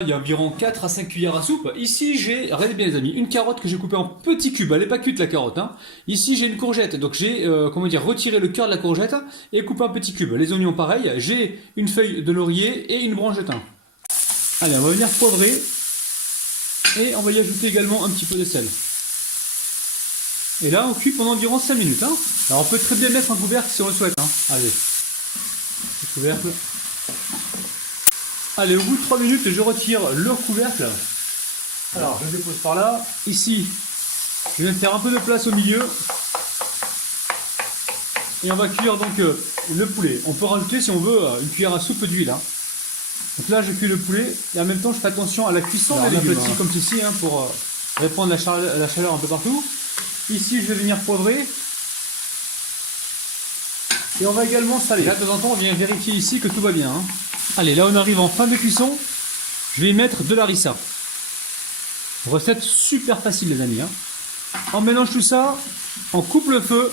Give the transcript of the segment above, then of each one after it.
Il y a environ 4 à 5 cuillères à soupe. Ici, j'ai, regardez bien les amis, une carotte que j'ai coupée en petits cubes. Elle n'est pas cuite la carotte. Hein. Ici, j'ai une courgette. Donc j'ai, retiré le cœur de la courgette et coupé en petits cubes. Les oignons, pareil. J'ai une feuille de laurier et une branche de thym. Allez, on va venir poivrer. Et on va y ajouter également un petit peu de sel. Et là, on cuit pendant environ 5 minutes. Hein. Alors, on peut très bien mettre un couvercle si on le souhaite. Hein. Allez, le couvercle. Allez, au bout de 3 minutes, je retire le couvercle. Alors, je le dépose par là. Ici, je vais faire un peu de place au milieu. Et on va cuire donc le poulet. On peut rajouter, si on veut, une cuillère à soupe d'huile. Hein. Donc là, je cuis le poulet. Et en même temps, je fais attention à la cuisson. Alors, on aplatit comme ceci hein, pour répandre la chaleur un peu partout. Ici, je vais venir poivrer. Et on va également saler. Là, de temps en temps, on vient vérifier ici que tout va bien. Hein. Allez, là on arrive en fin de cuisson. Je vais y mettre de la harissa. Recette super facile les amis. Hein. On mélange tout ça, on coupe le feu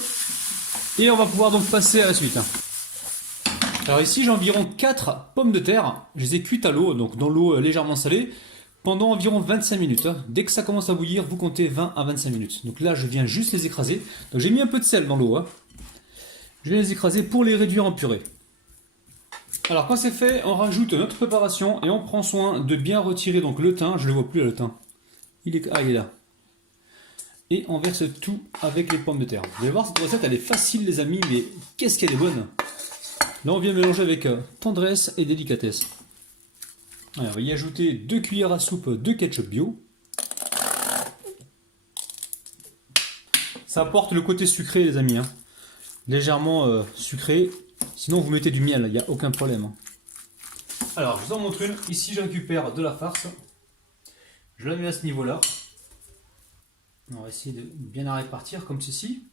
et on va pouvoir donc passer à la suite. Hein. Alors ici j'ai environ 4 pommes de terre. Je les ai cuites à l'eau, donc dans l'eau légèrement salée, pendant environ 25 minutes. Hein. Dès que ça commence à bouillir, vous comptez 20 à 25 minutes. Donc là je viens juste les écraser. Donc j'ai mis un peu de sel dans l'eau. Hein. Je vais les écraser pour les réduire en purée. Alors quand c'est fait, on rajoute notre préparation et on prend soin de bien retirer donc le thym. Je ne le vois plus là, le thym. Il est là. Et on verse tout avec les pommes de terre. Vous allez voir, cette recette elle est facile les amis, mais qu'est-ce qu'elle est bonne. Là on vient mélanger avec tendresse et délicatesse. Alors, on va y ajouter 2 cuillères à soupe de ketchup bio. Ça apporte le côté sucré les amis. Hein. Légèrement sucré. Sinon vous mettez du miel, il n'y a aucun problème. Alors je vous en montre une. Ici je récupère de la farce. Je la mets à ce niveau-là. On va essayer de bien la répartir comme ceci.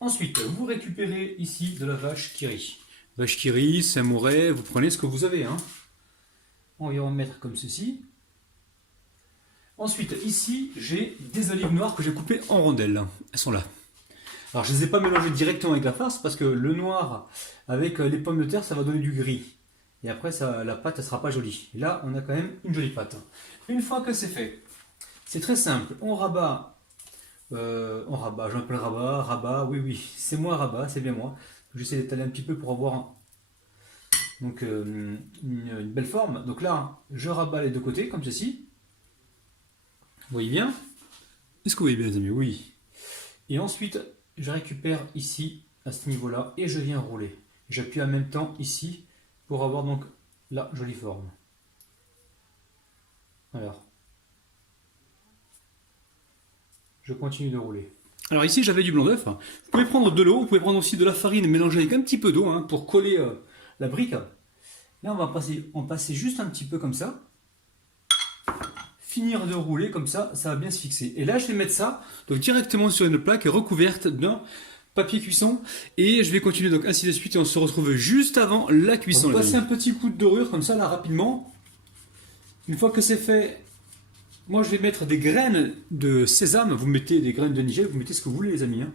Ensuite vous récupérez ici de la vache qui rit. Vache qui rit, Saint-Mouret, vous prenez ce que vous avez. Hein. On va en mettre comme ceci. Ensuite ici j'ai des olives noires que j'ai coupées en rondelles. Elles sont là. Alors je ne les ai pas mélangées directement avec la farce parce que le noir avec les pommes de terre ça va donner du gris. Et après ça, la pâte ne sera pas jolie. Et là on a quand même une jolie pâte. Une fois que c'est fait, c'est très simple. On rabat, je m'appelle rabat, oui, c'est moi rabat, c'est bien moi. J'essaie d'étaler un petit peu pour avoir donc, une belle forme. Donc là je rabats les deux côtés comme ceci. Vous voyez bien? Est-ce que vous voyez bien les amis? Oui. Et ensuite je récupère ici à ce niveau là et je viens rouler. J'appuie en même temps ici pour avoir donc la jolie forme. Alors je continue de rouler. Alors ici j'avais du blanc d'œuf. Vous pouvez prendre de l'eau, vous pouvez prendre aussi de la farine mélangée avec un petit peu d'eau hein, pour coller la brique. Là on va passer juste un petit peu comme ça. Finir de rouler comme ça, ça va bien se fixer. Et là, je vais mettre ça donc directement sur une plaque recouverte d'un papier cuisson. Et je vais continuer donc ainsi de suite et on se retrouve juste avant la cuisson. On va passer un petit coup de dorure comme ça là rapidement. Une fois que c'est fait, moi je vais mettre des graines de sésame. Vous mettez des graines de nigel, vous mettez ce que vous voulez les amis. Hein.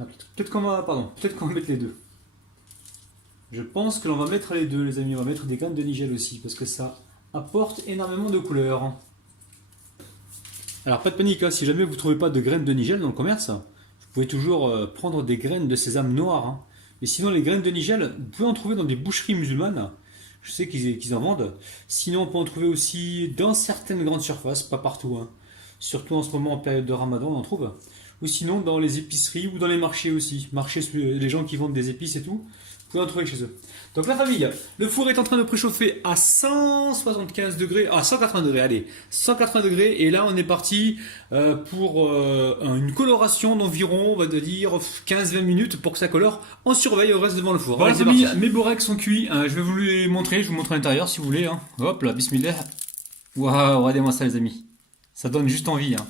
Ah, peut-être qu'on va mettre les deux. Je pense que l'on va mettre les deux les amis. On va mettre des graines de nigel aussi parce que ça apporte énormément de couleurs. Alors pas de panique, hein, si jamais vous ne trouvez pas de graines de nigel dans le commerce, vous pouvez toujours prendre des graines de sésame noir. Hein. Mais sinon les graines de nigel, vous pouvez en trouver dans des boucheries musulmanes. Je sais qu'ils en vendent. Sinon on peut en trouver aussi dans certaines grandes surfaces, pas partout. Hein. Surtout en ce moment en période de Ramadan on en trouve. Ou sinon dans les épiceries ou dans les marchés aussi. Marchés, les gens qui vendent des épices et tout. Vous pouvez en trouver chez eux. Donc la famille, le four est en train de préchauffer à 175 degrés, à 180 degrés, allez, 180 degrés. Et là on est parti pour une coloration d'environ, on va dire 15-20 minutes pour que ça colore. On surveille, on reste devant le four. Voilà les famille, mes boreks sont cuits. Je vais vous les montrer, je vous montre à l'intérieur si vous voulez. Hein. Hop là, bismillah. Waouh, regardez-moi ça les amis. Ça donne juste envie. Hein.